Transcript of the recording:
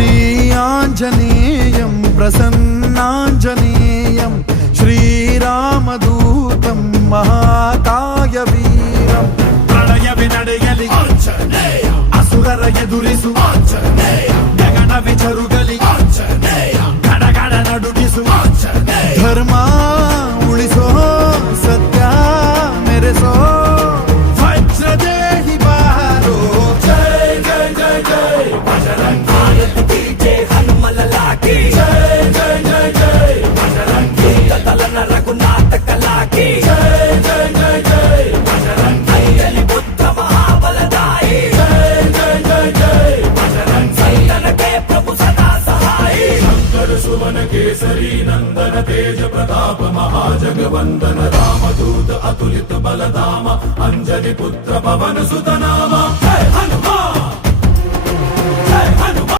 श्रीयाञ्जनेयं प्रसन्नाञ्जनेयं श्रीरामदूतं महाकायवीरं प्रणयविनडयलि असुरर ಎದುರಿಸು ಗಗನವಿ ಜರುಗಲಿ ಗಡಗಡ ನಡುಗಿಸು ಧರ್ಮ ಉಳಿಸೋ ಸತ್ಯ ಮೆರೆಸೋ ವಜ್ರದೇಹಿ ಬಾರೋ ಜೈ ಜೈ ಜೈ ಜೈ ಬಜರಂಗಿ ಜೈ ಹನುಮಲಲಾಕಿ ಜೈ ಜೈ ಜೈ ಜೈ ಬಜರಂಗಿ ತಲನ ರಘುನಾಥ ಕಲಾಕಿ ಜೈ ಜೈ ಜೈ ಜೈ ಬಜರಂಗಿ ಅಲಿ ಬುದ್ಧ ಮಹಾಬಲದಾಯಿ ಜೈ ಜೈ ಜೈ ಜೈ ಬಜರಂಗಿ ಸಂತನಕ್ಕೆ ಪ್ರಭು ಸದಾ ಸಹಾಯಿ ಶಂಕರ ಸುಮನ ಕೇಸರಿ ನಂದನ तेज प्रताप महाजगवंदन रामदूत अतुलित बलधाम अंजनी पुत्र पवन सुत नाम